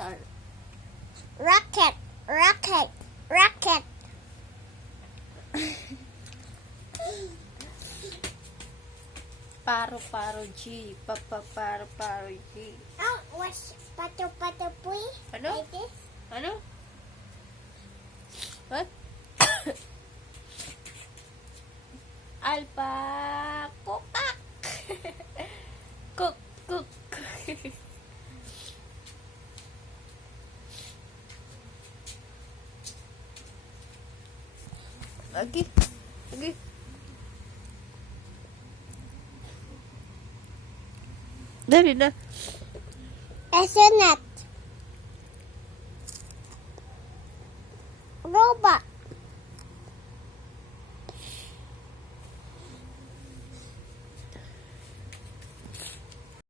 Car. Rocket, rocket, rocket. Paro-paro G. Paro-paro G. Oh, what's pato puy? Ano? Like this? Ano? What? Alpa kupak. Cook, cook. Lagi. Lagi. Dali na. Astronaut. Robot.